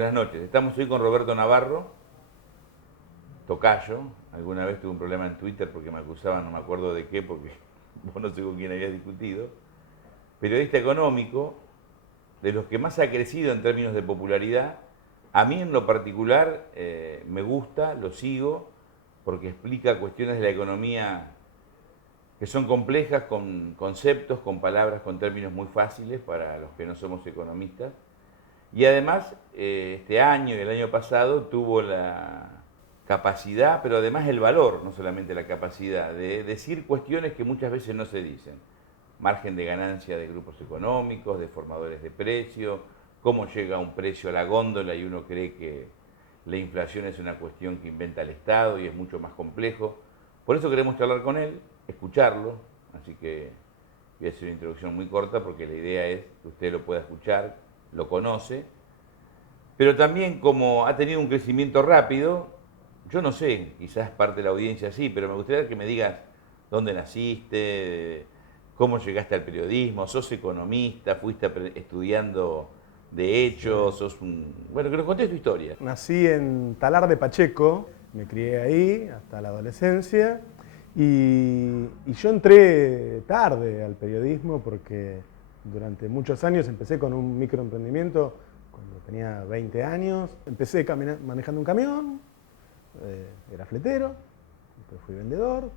Buenas noches. Estamos hoy con Roberto Navarro, tocayo. Alguna vez tuve un problema en Twitter porque me acusaban, no me acuerdo de qué, porque vos no sé con quién habías discutido. Periodista económico, de los que más ha crecido en términos de popularidad. A mí en lo particular me gusta, lo sigo, porque explica cuestiones de la economía que son complejas, con conceptos, con palabras, con términos muy fáciles para los que no somos economistas. Y además, este año y el año pasado tuvo la capacidad, pero además el valor, no solamente la capacidad, de decir cuestiones que muchas veces no se dicen. Margen de ganancia de grupos económicos, de formadores de precios, cómo llega un precio a la góndola y uno cree que la inflación es una cuestión que inventa el Estado y es mucho más complejo. Por eso queremos charlar con él, escucharlo, así que voy a hacer una introducción muy corta porque la idea es que usted lo pueda escuchar, lo conoce, pero también como ha tenido un crecimiento rápido, yo no sé, quizás parte de la audiencia sí, pero me gustaría que me digas dónde naciste, cómo llegaste al periodismo, sos economista, fuiste estudiando de hecho, sos un... Bueno, que nos contés tu historia. Nací en Talar de Pacheco, me crié ahí hasta la adolescencia y yo entré tarde al periodismo porque durante muchos años empecé con un microemprendimiento cuando tenía 20 años. Empecé manejando un camión, era fletero, después fui vendedor,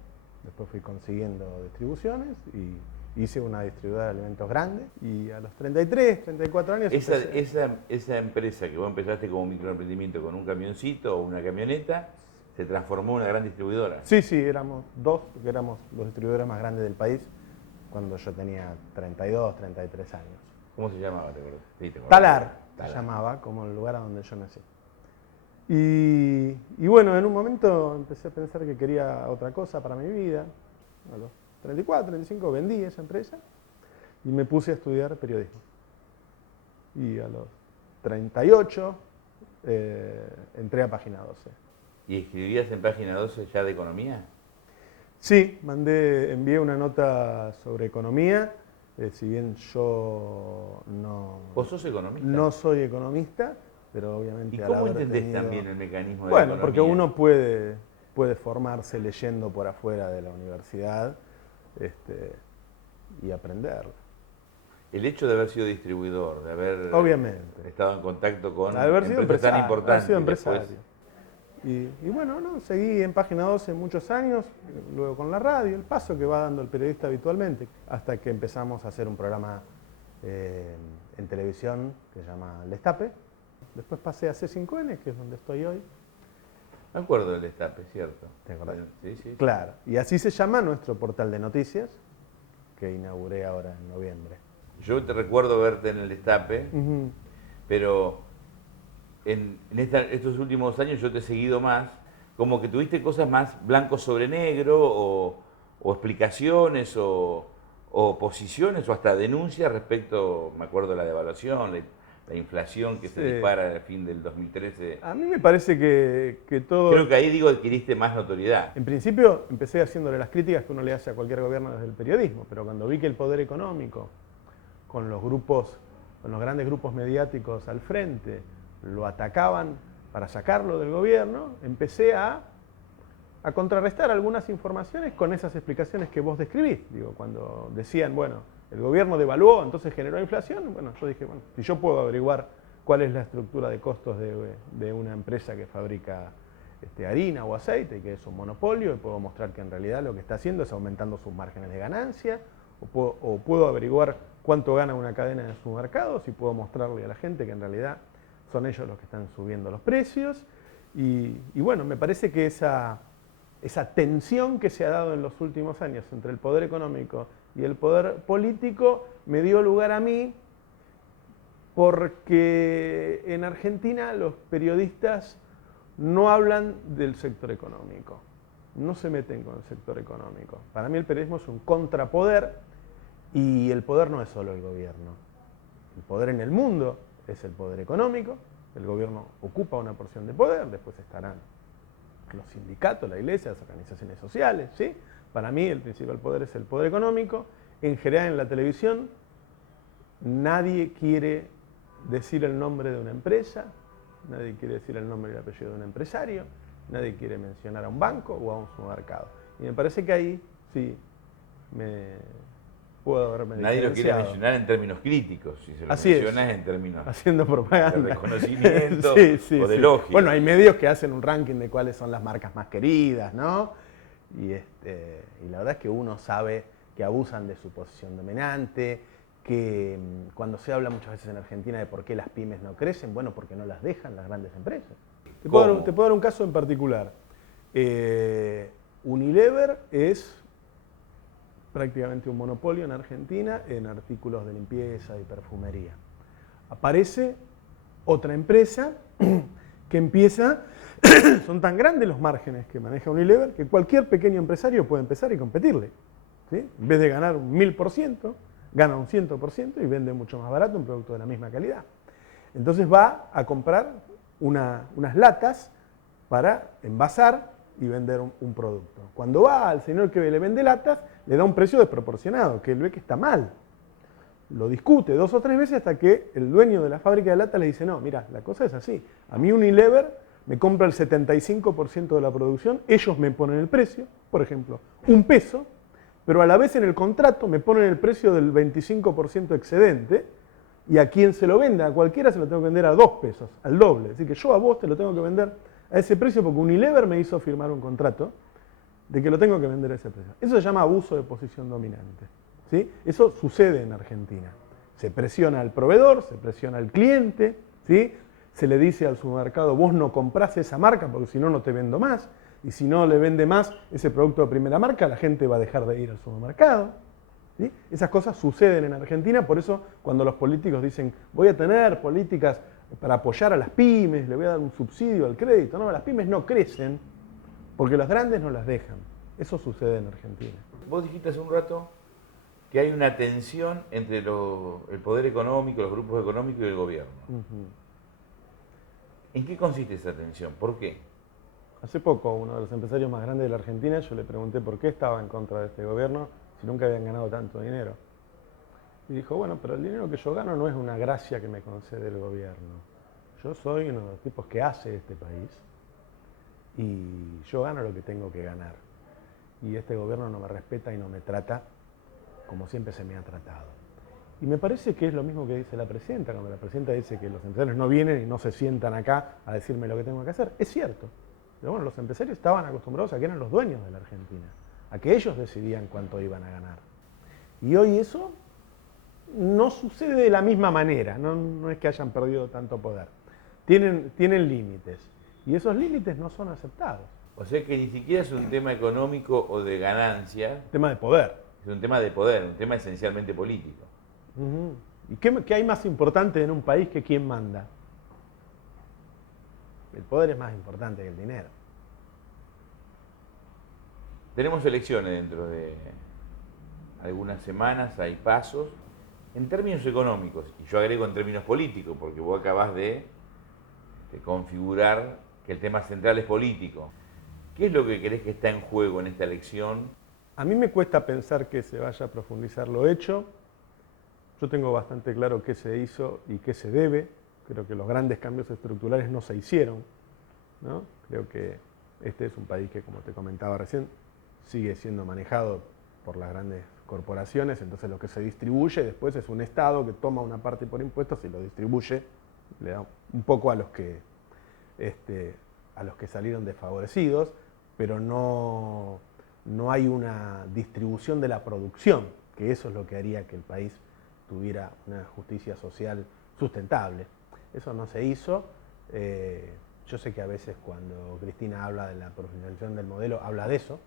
después fui consiguiendo distribuciones y hice una distribuidora de alimentos grande y a los 33, 34 años... Esa empresa que vos empezaste como microemprendimiento con un camioncito o una camioneta, se transformó en una gran distribuidora. Sí, éramos dos, porque éramos los distribuidores más grandes del país cuando yo tenía 32, 33 años. ¿Cómo se llamaba? ¿Te acuerdas? Sí, te acuerdas. Talar se llamaba, como el lugar a donde yo nací. Y bueno, en un momento empecé a pensar que quería otra cosa para mi vida. A los 34, 35 vendí esa empresa y me puse a estudiar periodismo. Y a los 38 entré a Página 12. ¿Y escribías en Página 12 ya de economía? Sí, envié una nota sobre economía, si bien yo no... ¿Vos sos economista? No soy economista, pero obviamente... ¿Y cómo entendés también el mecanismo de la economía? Bueno, porque uno puede formarse leyendo por afuera de la universidad y aprender. El hecho de haber sido distribuidor, de haber obviamente estado en contacto con empresas tan importantes. Haber sido empresario. Y bueno, seguí en Página 12 muchos años, luego con la radio, el paso que va dando el periodista habitualmente, hasta que empezamos a hacer un programa en televisión que se llama El Destape. Después pasé a C5N, que es donde estoy hoy. Me acuerdo del Destape, ¿cierto? ¿Te acordás? Sí. Claro, y así se llama nuestro portal de noticias, que inauguré ahora en noviembre. Yo te recuerdo verte en el Destape, pero en estos últimos años yo te he seguido más, como que tuviste cosas más blanco sobre negro, o explicaciones, o posiciones, o hasta denuncias respecto, me acuerdo, de la devaluación, la inflación que se dispara al fin del 2013. A mí me parece que todo... Creo que ahí, adquiriste más notoriedad. En principio empecé haciéndole las críticas que uno le hace a cualquier gobierno desde el periodismo, pero cuando vi que el poder económico, con los grandes grupos mediáticos al frente, lo atacaban para sacarlo del gobierno, empecé a contrarrestar algunas informaciones con esas explicaciones que vos describís. Digo, cuando decían, bueno, el gobierno devaluó, entonces generó inflación, bueno, yo dije, bueno, si yo puedo averiguar cuál es la estructura de costos de una empresa que fabrica harina o aceite, y que es un monopolio, y puedo mostrar que en realidad lo que está haciendo es aumentando sus márgenes de ganancia, o puedo averiguar cuánto gana una cadena de supermercados y puedo mostrarle a la gente que en realidad son ellos los que están subiendo los precios. Y bueno, me parece que esa tensión que se ha dado en los últimos años entre el poder económico y el poder político me dio lugar a mí, porque en Argentina los periodistas no hablan del sector económico, no se meten con el sector económico. Para mí el periodismo es un contrapoder y el poder no es solo el gobierno. El poder en el mundo es el poder económico, el gobierno ocupa una porción de poder, después estarán los sindicatos, la iglesia, las organizaciones sociales, ¿sí? Para mí el principal poder es el poder económico. En general en la televisión nadie quiere decir el nombre de una empresa, nadie quiere decir el nombre y el apellido de un empresario, nadie quiere mencionar a un banco o a un supermercado. Y me parece que ahí sí me puedo haberme Nadie lo quiere diferenciado. mencionar en términos críticos, si se lo Así menciona es. es en términos Haciendo propaganda. de reconocimiento o de sí. elogio. Bueno, hay medios que hacen un ranking de cuáles son las marcas más queridas, ¿no? Y la verdad es que uno sabe que abusan de su posición dominante, que cuando se habla muchas veces en Argentina de por qué las pymes no crecen, bueno, porque no las dejan las grandes empresas. Te puedo dar un caso en particular. Unilever es prácticamente un monopolio en Argentina en artículos de limpieza y perfumería. Aparece otra empresa que empieza, son tan grandes los márgenes que maneja Unilever que cualquier pequeño empresario puede empezar y competirle, ¿sí? En vez de ganar un 1000%, gana un 100% y vende mucho más barato un producto de la misma calidad. Entonces va a comprar unas latas para envasar y vender un producto. Cuando va al señor que le vende latas, le da un precio desproporcionado, que él ve que está mal. Lo discute 2 o 3 veces hasta que el dueño de la fábrica de latas le dice, no, mira, la cosa es así. A mí Unilever me compra el 75% de la producción, ellos me ponen el precio, por ejemplo, $1, pero a la vez en el contrato me ponen el precio del 25% excedente, y a quien se lo venda, a cualquiera se lo tengo que vender a $2, al doble. Así que yo a vos te lo tengo que vender a ese precio porque Unilever me hizo firmar un contrato de que lo tengo que vender a ese precio. Eso se llama abuso de posición dominante, ¿sí? Eso sucede en Argentina. Se presiona al proveedor, se presiona al cliente, ¿sí? Se le dice al supermercado, vos no comprás esa marca porque si no, no te vendo más. Y si no le vende más ese producto de primera marca, la gente va a dejar de ir al supermercado. ¿Sí? Esas cosas suceden en Argentina, por eso cuando los políticos dicen voy a tener políticas para apoyar a las pymes, le voy a dar un subsidio al crédito, no, las pymes no crecen porque los grandes no las dejan. Eso sucede en Argentina. Vos dijiste hace un rato que hay una tensión entre el poder económico, los grupos económicos y el gobierno. ¿En qué consiste esa tensión? ¿Por qué? Hace poco, uno de los empresarios más grandes de la Argentina, yo le pregunté por qué estaba en contra de este gobierno si nunca habían ganado tanto dinero. Y dijo, bueno, pero el dinero que yo gano no es una gracia que me concede el gobierno. Yo soy uno de los tipos que hace este país y yo gano lo que tengo que ganar. Y este gobierno no me respeta y no me trata como siempre se me ha tratado. Y me parece que es lo mismo que dice la presidenta, cuando la presidenta dice que los empresarios no vienen y no se sientan acá a decirme lo que tengo que hacer. Es cierto. Pero bueno, los empresarios estaban acostumbrados a que eran los dueños de la Argentina, a que ellos decidían cuánto iban a ganar. Y hoy eso no sucede de la misma manera, no es que hayan perdido tanto poder. Tienen límites, y esos límites no son aceptados. O sea que ni siquiera es un tema económico o de ganancia. Tema de poder. Es un tema de poder, un tema esencialmente político. ¿Y qué hay más importante en un país que quién manda? El poder es más importante que el dinero. Tenemos elecciones dentro de algunas semanas, hay pasos. En términos económicos, y yo agrego en términos políticos, porque vos acabás de configurar que el tema central es político. ¿Qué es lo que crees que está en juego en esta elección? A mí me cuesta pensar que se vaya a profundizar lo hecho. Yo tengo bastante claro qué se hizo y qué se debe. Creo que los grandes cambios estructurales no se hicieron, ¿no? Creo que este es un país que, como te comentaba recién, sigue siendo manejado por las grandes corporaciones, entonces lo que se distribuye después es un Estado que toma una parte por impuestos y lo distribuye, le da un poco a los que salieron desfavorecidos, pero no hay una distribución de la producción, que eso es lo que haría que el país tuviera una justicia social sustentable. Eso no se hizo. Yo sé que a veces cuando Cristina habla de la profesionalización del modelo, habla de eso,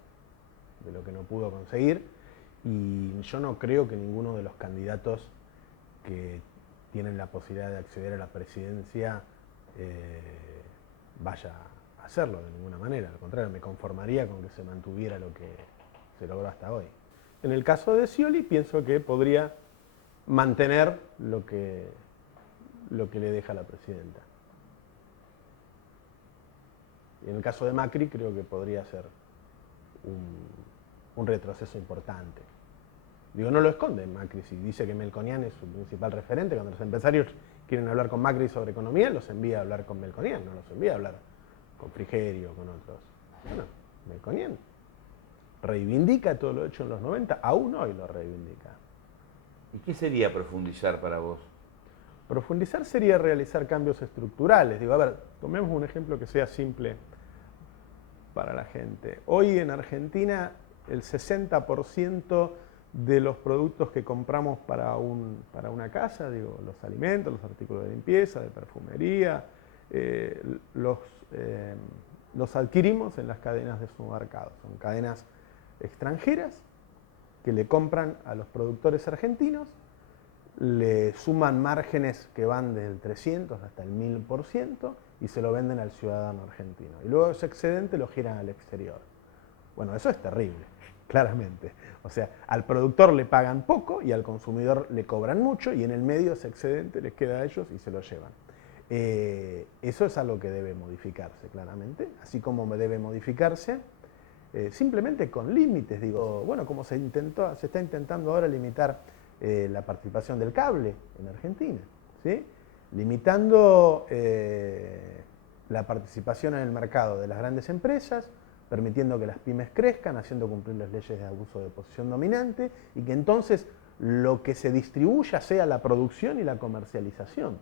de lo que no pudo conseguir, y yo no creo que ninguno de los candidatos que tienen la posibilidad de acceder a la presidencia vaya a hacerlo de ninguna manera. Al contrario, me conformaría con que se mantuviera lo que se logró hasta hoy. En el caso de Scioli, pienso que podría mantener lo que le deja la presidenta. Y en el caso de Macri, creo que podría ser un retroceso importante. Digo, no lo esconde Macri, si dice que Melconian es su principal referente, cuando los empresarios quieren hablar con Macri sobre economía, los envía a hablar con Melconian, no los envía a hablar con Frigerio, con otros. Bueno, Melconian reivindica todo lo hecho en los 90, aún hoy lo reivindica. ¿Y qué sería profundizar para vos? Profundizar sería realizar cambios estructurales. Digo, a ver, tomemos un ejemplo que sea simple para la gente. Hoy en Argentina el 60% de los productos que compramos para una casa, digo, los alimentos, los artículos de limpieza, de perfumería, los adquirimos en las cadenas de supermercados. Son cadenas extranjeras que le compran a los productores argentinos, le suman márgenes que van del 300 hasta el 1000% y se lo venden al ciudadano argentino. Y luego ese excedente lo giran al exterior. Bueno, eso es terrible, claramente. O sea, al productor le pagan poco y al consumidor le cobran mucho y en el medio ese excedente les queda a ellos y se lo llevan. Eso es algo que debe modificarse, claramente, así como debe modificarse simplemente con límites. Digo, bueno, como se está intentando ahora limitar la participación del cable en Argentina, ¿sí? Limitando la participación en el mercado de las grandes empresas, permitiendo que las pymes crezcan, haciendo cumplir las leyes de abuso de posición dominante y que entonces lo que se distribuya sea la producción y la comercialización.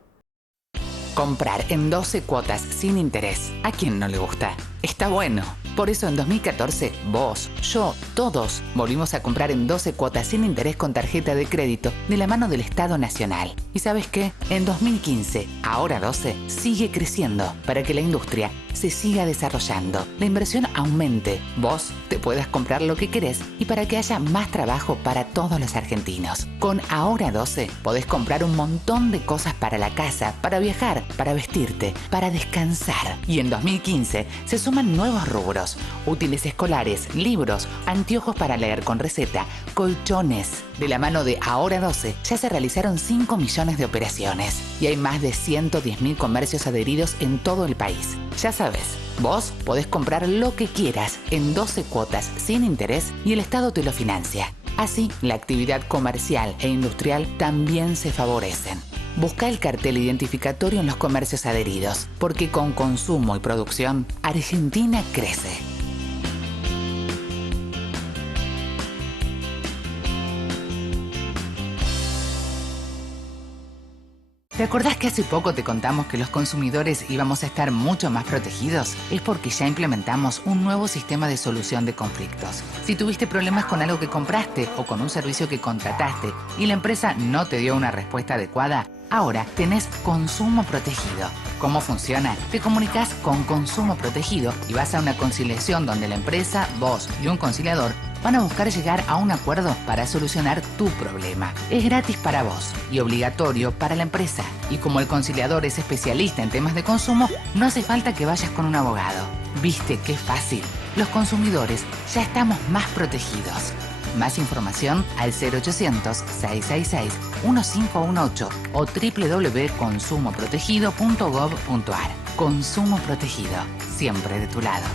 Comprar en 12 cuotas sin interés. ¿A quién no le gusta? Está bueno. Por eso en 2014, vos, yo, todos volvimos a comprar en 12 cuotas sin interés con tarjeta de crédito de la mano del Estado Nacional. ¿Y sabes qué? En 2015, ahora 12, sigue creciendo para que la industria se siga desarrollando, la inversión aumente, vos te puedas comprar lo que querés y para que haya más trabajo para todos los argentinos. Con Ahora 12 podés comprar un montón de cosas para la casa, para viajar, para vestirte, para descansar. Y en 2015 se suman nuevos rubros: útiles escolares, libros, anteojos para leer con receta, colchones. De la mano de Ahora 12 ya se realizaron 5 millones de operaciones y hay más de 110.000 comercios adheridos en todo el país. Ya sabes, vos podés comprar lo que quieras en 12 cuotas sin interés y el Estado te lo financia. Así, la actividad comercial e industrial también se favorecen. Busca el cartel identificatorio en los comercios adheridos, porque con consumo y producción, Argentina crece. ¿Te acordás que hace poco te contamos que los consumidores íbamos a estar mucho más protegidos? Es porque ya implementamos un nuevo sistema de solución de conflictos. Si tuviste problemas con algo que compraste o con un servicio que contrataste y la empresa no te dio una respuesta adecuada, ahora tenés Consumo Protegido. ¿Cómo funciona? Te comunicas con Consumo Protegido y vas a una conciliación donde la empresa, vos y un conciliador van a buscar llegar a un acuerdo para solucionar tu problema. Es gratis para vos y obligatorio para la empresa. Y como el conciliador es especialista en temas de consumo, no hace falta que vayas con un abogado. ¿Viste qué fácil? Los consumidores ya estamos más protegidos. Más información al 0800-666-1518 o www.consumoprotegido.gov.ar. Consumo Protegido, siempre de tu lado.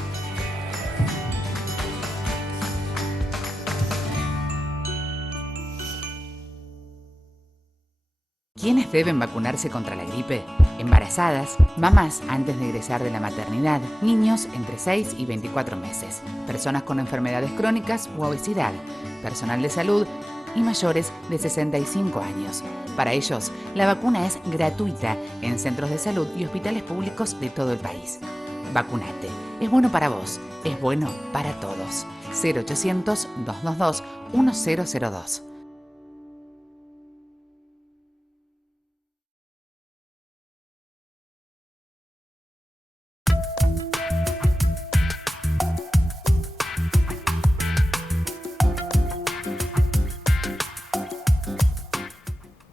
¿Quiénes deben vacunarse contra la gripe? Embarazadas, mamás antes de egresar de la maternidad, niños entre 6 y 24 meses, personas con enfermedades crónicas u obesidad, personal de salud y mayores de 65 años. Para ellos, la vacuna es gratuita en centros de salud y hospitales públicos de todo el país. Vacunate. Es bueno para vos, es bueno para todos. 0800-222-1002.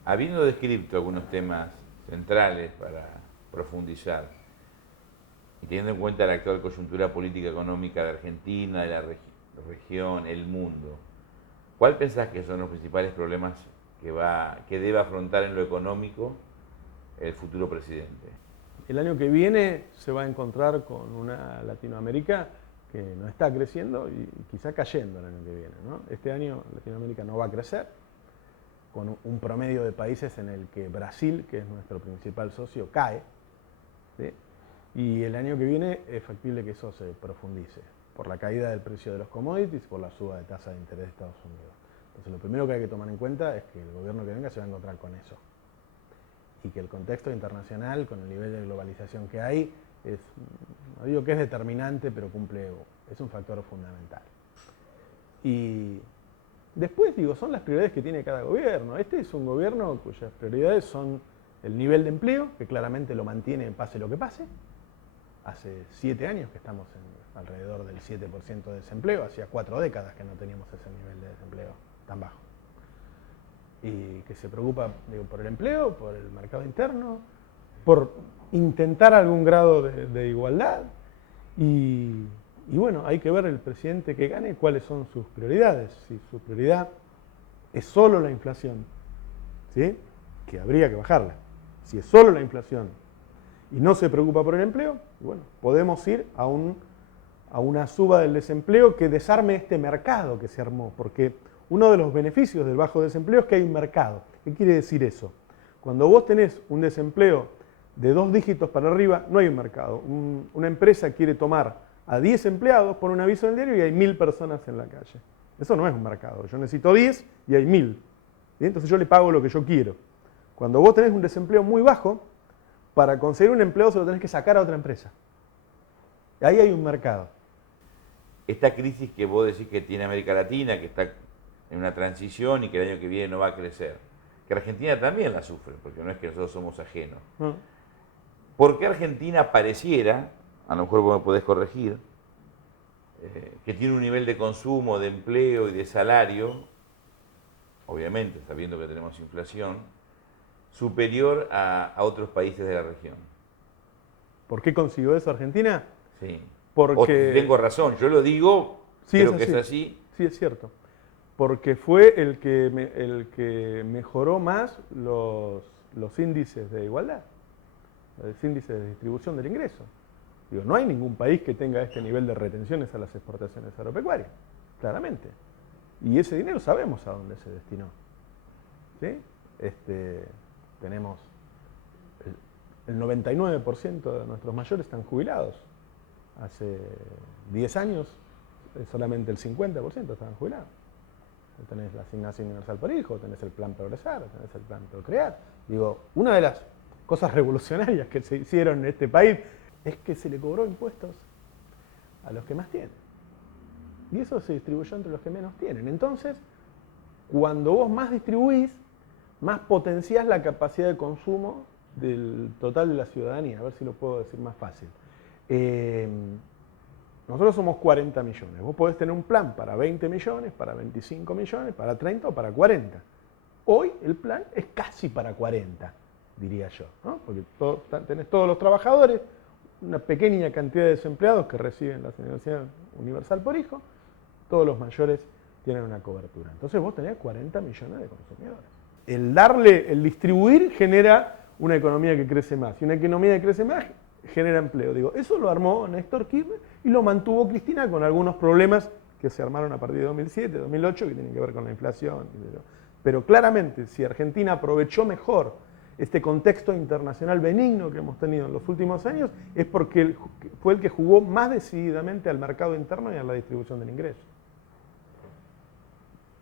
Habiendo descrito algunos temas centrales para profundizar y teniendo en cuenta la actual coyuntura política económica de Argentina, de la región, el mundo, ¿cuál pensás que son los principales problemas que debe afrontar en lo económico el futuro presidente? El año que viene se va a encontrar con una Latinoamérica que no está creciendo y quizá cayendo el año que viene, ¿no? Este año Latinoamérica no va a crecer. con un promedio de países en el que Brasil, que es nuestro principal socio, cae, ¿sí? Y el año que viene es factible que eso se profundice por la caída del precio de los commodities y por la suba de tasa de interés de Estados Unidos. Entonces lo primero que hay que tomar en cuenta es que el gobierno que venga se va a encontrar con eso. Y que el contexto internacional, con el nivel de globalización que hay, no digo que es determinante, pero es un factor fundamental. Y después, son las prioridades que tiene cada gobierno. Este es un gobierno cuyas prioridades son el nivel de empleo, que claramente lo mantiene pase lo que pase. Hace 7 años que estamos en alrededor del 7% de desempleo, hacía 4 décadas que no teníamos ese nivel de desempleo tan bajo. Y que se preocupa por el empleo, por el mercado interno, por intentar algún grado de igualdad. Y bueno, hay que ver el presidente que gane cuáles son sus prioridades. Si su prioridad es solo la inflación, ¿sí? Que habría que bajarla. Si es solo la inflación y no se preocupa por el empleo, bueno, podemos ir a una suba del desempleo que desarme este mercado que se armó, porque uno de los beneficios del bajo desempleo es que hay un mercado. ¿Qué quiere decir eso? Cuando vos tenés un desempleo de 2 dígitos para arriba, no hay un mercado. Una empresa quiere tomar a 10 empleados, pone un aviso en el diario y hay 1000 personas en la calle. Eso no es un mercado. Yo necesito 10 y hay 1000. ¿Sí? Entonces yo le pago lo que yo quiero. Cuando vos tenés un desempleo muy bajo, para conseguir un empleado se lo tenés que sacar a otra empresa. Ahí hay un mercado. Esta crisis que vos decís que tiene América Latina, que está en una transición y que el año que viene no va a crecer, que Argentina también la sufre, porque no es que nosotros somos ajenos. ¿Por qué Argentina pareciera, a lo mejor vos me podés corregir, que tiene un nivel de consumo, de empleo y de salario, obviamente sabiendo que tenemos inflación, superior a otros países de la región? ¿Por qué consiguió eso Argentina? Sí. Porque... O tengo razón, yo lo digo, sí, creo que es así. Sí, es cierto. Porque fue el que mejoró más los índices de igualdad, los índices de distribución del ingreso. No hay ningún país que tenga este nivel de retenciones a las exportaciones agropecuarias, claramente. Y ese dinero sabemos a dónde se destinó. ¿Sí? Tenemos el 99% de nuestros mayores están jubilados. Hace 10 años solamente el 50% estaban jubilados. Tenés la asignación universal por hijo, tenés el plan Progresar, tenés el plan Procrear. Una de las cosas revolucionarias que se hicieron en este país es que se le cobró impuestos a los que más tienen. Y eso se distribuyó entre los que menos tienen. Entonces, cuando vos más distribuís, más potenciás la capacidad de consumo del total de la ciudadanía. A ver si lo puedo decir más fácil. Nosotros somos 40 millones. Vos podés tener un plan para 20 millones, para 25 millones, para 30 o para 40. Hoy el plan es casi para 40, diría yo, ¿no? Porque tenés todos los trabajadores, una pequeña cantidad de desempleados que reciben la asignación universal por hijo, todos los mayores tienen una cobertura. Entonces vos tenés 40 millones de consumidores. El distribuir genera una economía que crece más. Y una economía que crece más genera empleo. Eso lo armó Néstor Kirchner y lo mantuvo Cristina con algunos problemas que se armaron a partir de 2007, 2008, que tienen que ver con la inflación. Pero claramente, si Argentina aprovechó mejor este contexto internacional benigno que hemos tenido en los últimos años, es porque fue el que jugó más decididamente al mercado interno y a la distribución del ingreso.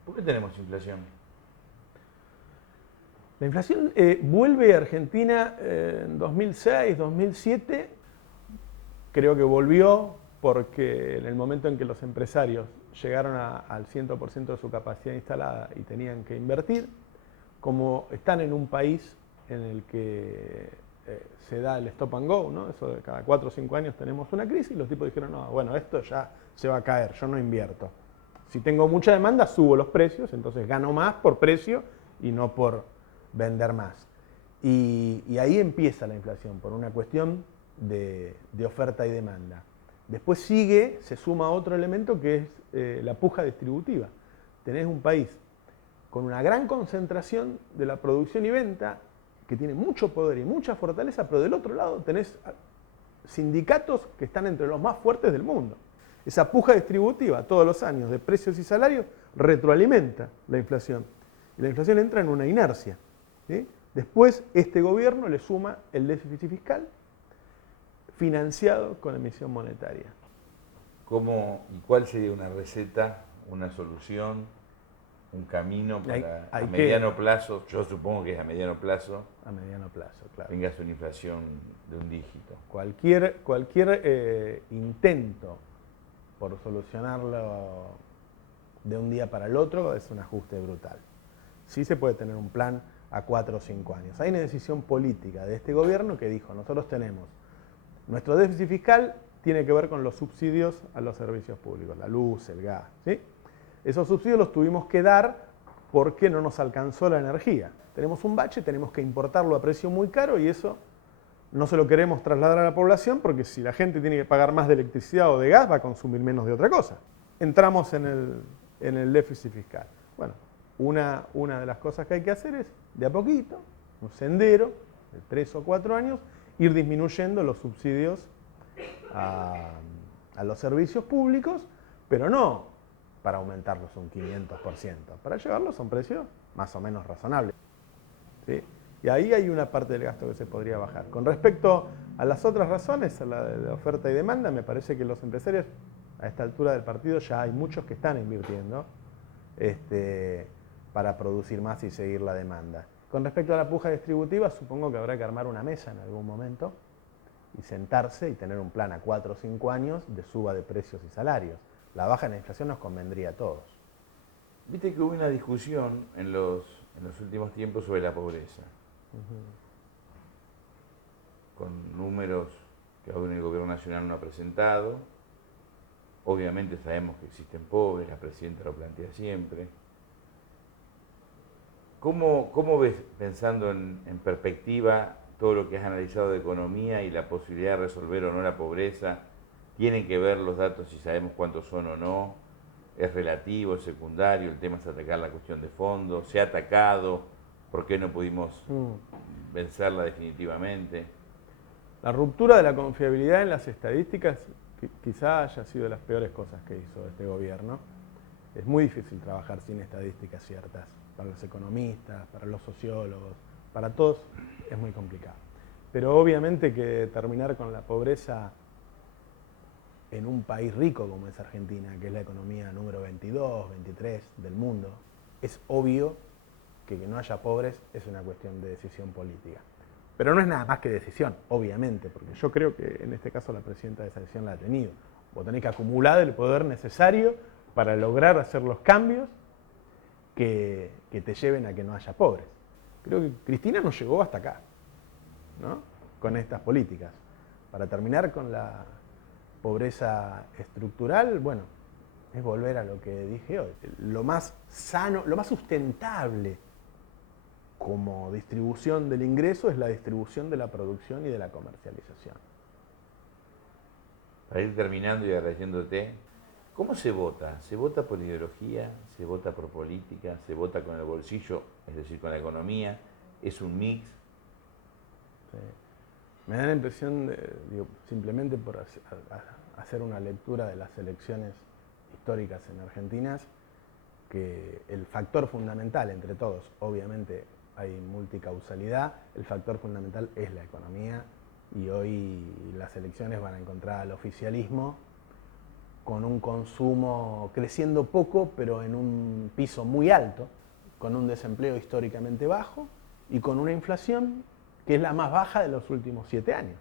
¿Por qué tenemos inflación? La inflación vuelve a Argentina en 2006, 2007. Creo que volvió porque en el momento en que los empresarios llegaron al 100% de su capacidad instalada y tenían que invertir, como están en un país en el que se da el stop and go, ¿no? Eso de cada 4 o 5 años tenemos una crisis, los tipos dijeron, no, bueno, esto ya se va a caer, yo no invierto. Si tengo mucha demanda, subo los precios, entonces gano más por precio y no por vender más. Y ahí empieza la inflación, por una cuestión de oferta y demanda. Después se suma otro elemento que es la puja distributiva. Tenés un país con una gran concentración de la producción y venta, que tiene mucho poder y mucha fortaleza, pero del otro lado tenés sindicatos que están entre los más fuertes del mundo. Esa puja distributiva todos los años de precios y salarios retroalimenta la inflación. Y la inflación entra en una inercia, ¿sí? Después, este gobierno le suma el déficit fiscal financiado con emisión monetaria. ¿Cómo y cuál sería una receta, una solución, un camino para Hay a mediano plazo? Yo supongo que es a mediano plazo. A mediano plazo, claro. Tengas una inflación de un dígito. Cualquier intento por solucionarlo de un día para el otro es un ajuste brutal. Sí se puede tener un plan a 4 o 5 años. Hay una decisión política de este gobierno que dijo, nosotros tenemos, nuestro déficit fiscal tiene que ver con los subsidios a los servicios públicos, la luz, el gas, ¿sí? Esos subsidios los tuvimos que dar porque no nos alcanzó la energía. Tenemos un bache, tenemos que importarlo a precio muy caro y eso no se lo queremos trasladar a la población porque si la gente tiene que pagar más de electricidad o de gas va a consumir menos de otra cosa. Entramos en el déficit fiscal. Bueno, una de las cosas que hay que hacer es, de a poquito, un sendero de 3 o 4 años, ir disminuyendo los subsidios a los servicios públicos, pero no para aumentarlos un 500%, para llevarlos a un precio más o menos razonable, ¿sí? Y ahí hay una parte del gasto que se podría bajar. Con respecto a las otras razones, a la de la oferta y demanda, me parece que los empresarios, a esta altura del partido, ya hay muchos que están invirtiendo para producir más y seguir la demanda. Con respecto a la puja distributiva, supongo que habrá que armar una mesa en algún momento y sentarse y tener un plan a 4 o 5 años de suba de precios y salarios. La baja en la inflación nos convendría a todos. Viste que hubo una discusión en los últimos tiempos sobre la pobreza. Con números que aún el gobierno nacional no ha presentado. Obviamente sabemos que existen pobres, la presidenta lo plantea siempre. ¿Cómo ves, pensando en perspectiva, todo lo que has analizado de economía y la posibilidad de resolver o no la pobreza? ¿Tienen que ver los datos si sabemos cuántos son o no? ¿Es relativo, es secundario? ¿El tema es atacar la cuestión de fondo? ¿Se ha atacado? ¿Por qué no pudimos vencerla definitivamente? La ruptura de la confiabilidad en las estadísticas quizá haya sido de las peores cosas que hizo este gobierno. Es muy difícil trabajar sin estadísticas ciertas. Para los economistas, para los sociólogos, para todos es muy complicado. Pero obviamente que terminar con la pobreza en un país rico como es Argentina, que es la economía número 22, 23 del mundo, es obvio que no haya pobres es una cuestión de decisión política. Pero no es nada más que decisión, obviamente, porque yo creo que en este caso la presidenta de esa decisión la ha tenido. Vos tenés que acumular el poder necesario para lograr hacer los cambios que te lleven a que no haya pobres. Creo que Cristina nos llegó hasta acá, ¿no? Con estas políticas. Para terminar con la pobreza estructural, bueno, es volver a lo que dije hoy. Lo más sano, lo más sustentable como distribución del ingreso es la distribución de la producción y de la comercialización. Para ir terminando y agradeciéndote, ¿cómo se vota? ¿Se vota por ideología? ¿Se vota por política? ¿Se vota con el bolsillo, es decir, con la economía? ¿Es un mix? Sí. Me da la impresión, simplemente por hacer una lectura de las elecciones históricas en Argentina, que el factor fundamental entre todos, obviamente hay multicausalidad, el factor fundamental es la economía y hoy las elecciones van a encontrar al oficialismo con un consumo creciendo poco, pero en un piso muy alto, con un desempleo históricamente bajo y con una inflación que es la más baja de los últimos 7 años.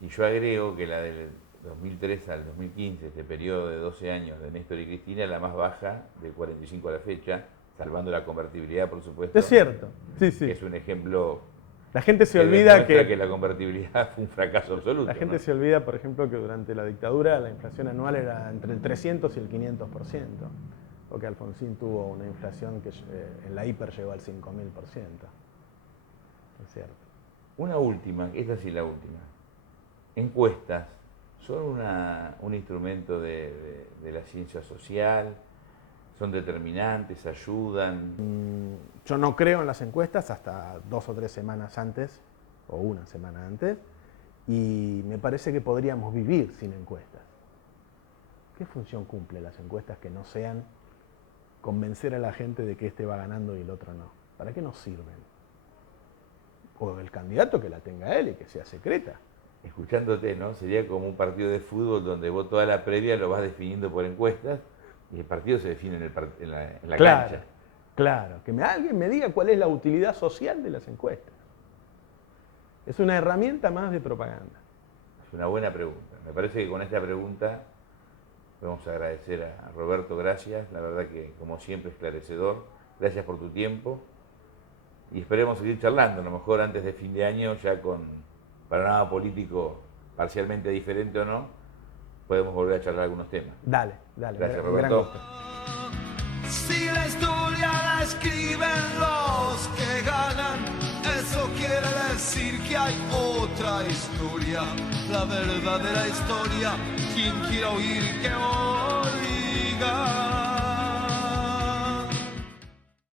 Y yo agrego que la del 2003 al 2015, este periodo de 12 años de Néstor y Cristina, es la más baja del 45 a la fecha, salvando la convertibilidad, por supuesto. Es cierto, sí, sí. Que es un ejemplo. La gente se olvida que la convertibilidad fue un fracaso absoluto. La gente, ¿no?, se olvida, por ejemplo, que durante la dictadura la inflación anual era entre el 300 y el 500%, porque Alfonsín tuvo una inflación que en la hiper llegó al 5.000%. Es cierto. Una última, esta sí la última. Encuestas, ¿son un instrumento de la ciencia social? ¿Son determinantes? ¿Ayudan? Yo no creo en las encuestas hasta 2 o 3 semanas antes, o una semana antes, y me parece que podríamos vivir sin encuestas. ¿Qué función cumplen las encuestas que no sean convencer a la gente de que este va ganando y el otro no. ¿Para qué nos sirven? O el candidato que la tenga él y que sea secreta. Escuchándote, ¿no? Sería como un partido de fútbol donde vos toda la previa lo vas definiendo por encuestas y el partido se define en la Claro, cancha. claro. Que alguien me diga cuál es la utilidad social de las encuestas. Es una herramienta más de propaganda. Es una buena pregunta. Me parece que con esta pregunta vamos a agradecer a Roberto, gracias. La verdad que, como siempre, esclarecedor. Gracias por tu tiempo. Y esperemos seguir charlando, a lo mejor antes de fin de año, ya con panorama político parcialmente diferente o no, podemos volver a charlar algunos temas. Dale, dale. Gracias, gran Roberto. gusto. Si la historia la escriben los que ganan, eso quiere decir que hay otra historia. La verdadera historia, quien quiera oír que oiga.